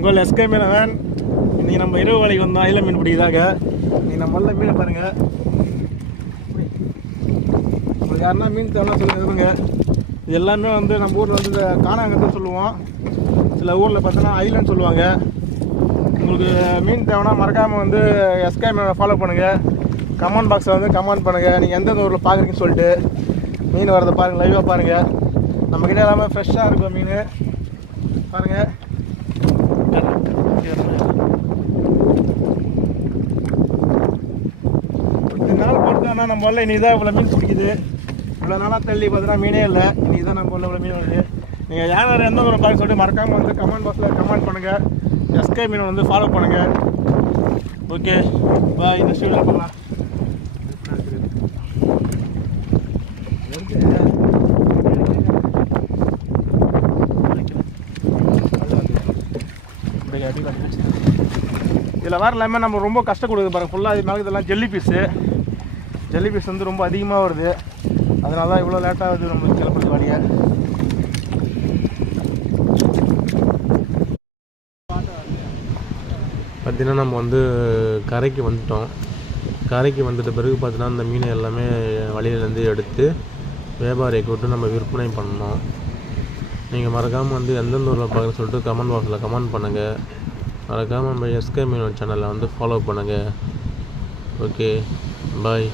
உங்கள் எஸ்கே மீனவன். இன்றைக்கி நம்ம இரவு வேலைக்கு வந்தோம் அயில மீன் பிடிக்கிறதாக. இன்றைக்கி நம்ம வரல மீன் பாருங்கள். உங்களுக்கு யாருன்னா மீன் தேவைன்னா சொல்லுங்க. இது எல்லாமே வந்து நம்ம ஊரில் வந்து இந்த காணாங்கன்னு சொல்லுவோம். சில ஊரில் பார்த்தோன்னா ஐலன்னு சொல்லுவாங்க. உங்களுக்கு மீன் தேவைன்னா மறக்காமல் வந்து எஸ்கே மீனை ஃபாலோ பண்ணுங்கள். கமெண்ட் பாக்ஸில் வந்து கமெண்ட் பண்ணுங்கள் நீங்கள் எந்தெந்த ஊரில் பார்க்குறீங்கன்னு சொல்லிட்டு. மீன் வரதை பாருங்கள், லைவாக பாருங்கள். நம்மக்கிட்ட எல்லாமே ஃப்ரெஷ்ஷாக இருக்கும் மீன் பாருங்கள். கொஞ்ச நாள் பொறுத்தோன்னா நம்ம ஊரில் இன்றைக்கி தான் இவ்வளோ மீன் பிடிக்குது. இவ்வளோ நாளாக தள்ளி பார்த்தீங்கன்னா மீனே இல்லை. இன்றைக்கி தான் நம்ம ஊரில் இவ்வளோ மீன் வருது. நீங்கள் யார் யார் எந்த ஊரில் பார்க்க சொல்லிட்டு மறக்காமல் வந்து கமெண்ட் பாக்ஸில் கமெண்ட் பண்ணுங்கள். எஸ்கே மீன் வந்து ஃபாலோ பண்ணுங்கள். Okay bye. இந்த ஸ்டீவில் பண்ணலாம். இதில் வேறு எல்லாமே நம்ம ரொம்ப கஷ்டம் கொடுக்குது பாருங்கள். ஃபுல்லாக இது மேலே இதெல்லாம் ஜெல்லி பீஸ் வந்து ரொம்ப அதிகமாக வருது. அதனால தான் இவ்வளோ லேட்டாக வருது நம்ம கிளப்புறது வழியை. பார்த்திங்கன்னா நம்ம வந்து கரைக்கு வந்துட்டோம். கரைக்கு வந்துட்ட பிறகு பார்த்தீங்கன்னா இந்த மீனை எல்லாமே வழியிலேருந்து எடுத்து வியாபாரியை கூப்பிட்டு நம்ம விற்பனை பண்ணோம். நீங்கள் மறக்காமல் வந்து எந்தெந்த ஊரில் பார்க்குறேன்னு சொல்லிட்டு கமெண்ட் பாக்ஸில் கமெண்ட் பண்ணுங்கள். மறக்காமல் நம்ம எஸ்கே மீனவன் சேனலை வந்து ஃபாலோ பண்ணுங்கள். Okay bye.